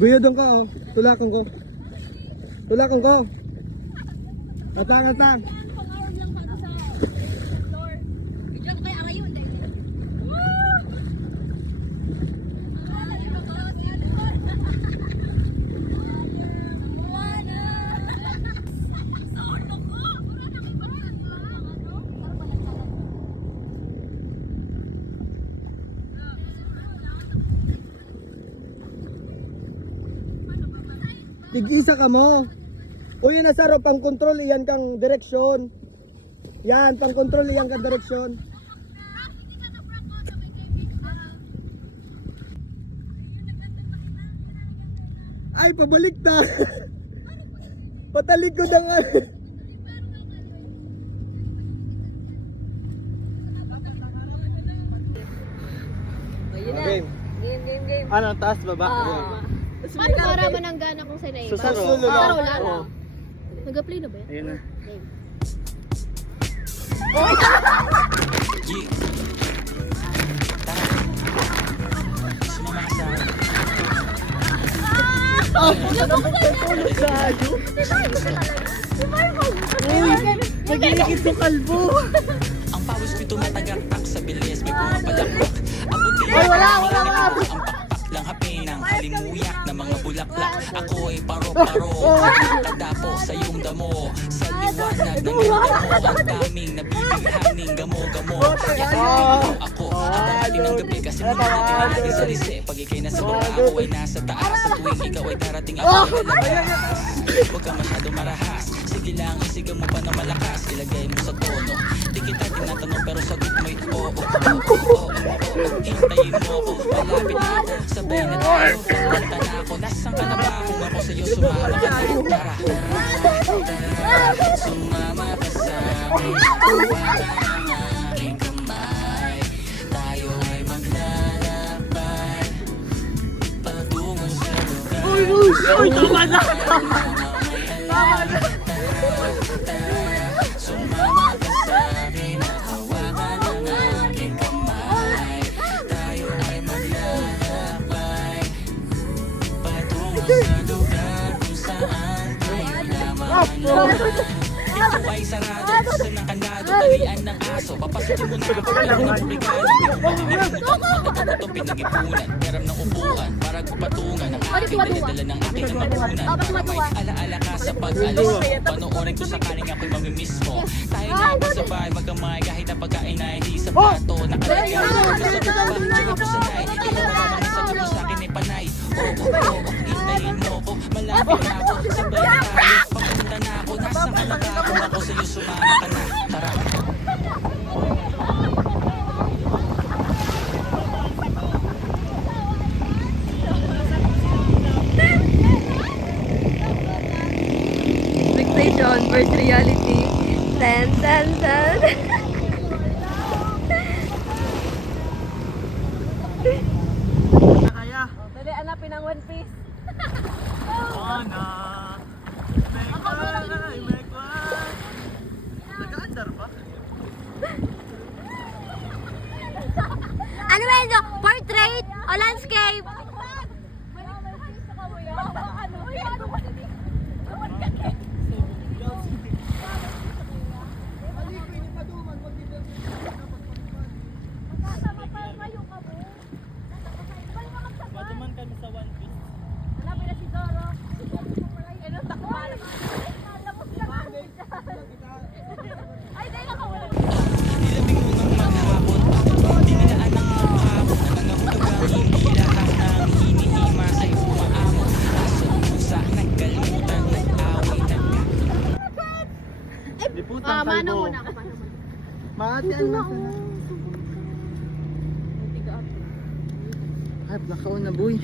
Buyodong ka oh. Tulakon ko. Tulakon ko. Atang, atang. Pangarap lang pa sa door. Bigyan ko kay Arayon dahil. Tig-isa ka mo. O yun na saro, pang control iyan kang direksyon. Yan, pang control iyan kang direksyon. Ay, pabalik na. Patalikod ang Ayun na. Game. Game. Ano, taas baba? Paano maraman ang gana kung sa'yo na iba? Susaro. Susaro lang. Nag-play na ba yan? Ayun na. Nag-iikit yung kalbo. Ang pawis ko'y tumatagaktak sa bilis, may pumapalakpak. Ang buti Ay, wala. ang pakpak lang hapin ng halimuyak na mga bulaklak. Ako ay paro-paro, nakadapo sa iyong damo. Sa liwanag ng iyong damo, ang daming nabibighaning gamo-gamo. Yakapin mo ako, abang ng gabi kasi muli natin natin sa lise. Pag ikay nasa baba, ako ay nasa taas. Sa tuwing ikaw ay darating, ako ay lalabas. Huwag ka masyado marahas, sige lang, isigaw mo pa na malakas. Ilagay mo sa tono, di kita tinatanong pero sagot mo'y oo. Hintayin mo ako, malapit na ako, sabay na tayo. Pagkanta na ako, nasan ka na ba? Kung ako sa'yo sumama ka na, tara. Sumama ka sa'kin, hawakan ang aking kamay. Tayo ay maglalakbay patungo sa lugar. Uy, tama na. Sumama ka sa'kin at hawakan ang aking kamay. Tayo ay maglalakbay patungo sa lugar kung saan tayo lamang. Ito ay sarado, gusto ng kandado, talian ng aso. Papasukin mo na ako, pero ng regalo. Matagal itong pinag-ipunan, meram ng upuan, para patungan ang aking daladala ng aking kamapunan. Para may alaala ka sa pag-alis mo, panoorin ko sakaling ako'y mamimiss mo. Tayo na magsabay, magkamay, kahit ang pagkain ay di sa plato. Nakalagay, gusto ko ba, di ako sanay. Ikaw ang mga sa mo sa akin ay panay. Oo, hintayin mo ko, malapit na ako, sabay na tayo. Papunta na ako, nasa ka na ba? Kung ako sa'yo sumama ka na, tara. Expectation versus reality. Tan, tan, tan. Kaya. Dali, hanapin ang One Piece. Ana. Nag-aandar pa? Ano ba ito? Portrait o landscape? Matuman kami sa One Piece. Hanapin na si Zoro. Ano, takpan. Ay, dahil ako wala. Nilabing mo ng maghapon, dinalaan ng maghapon. Nangangahugang hindi lahat ng hinihima sa'yo umaamon. Ason pusa, nagkalimutan, nag-away, Liputan Mano kalbo. muna ako. Mano muna. Matian na sana. Ay, nakauna boy.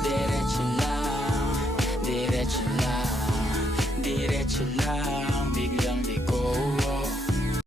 Diretso lang, diretso lang, diretso lang.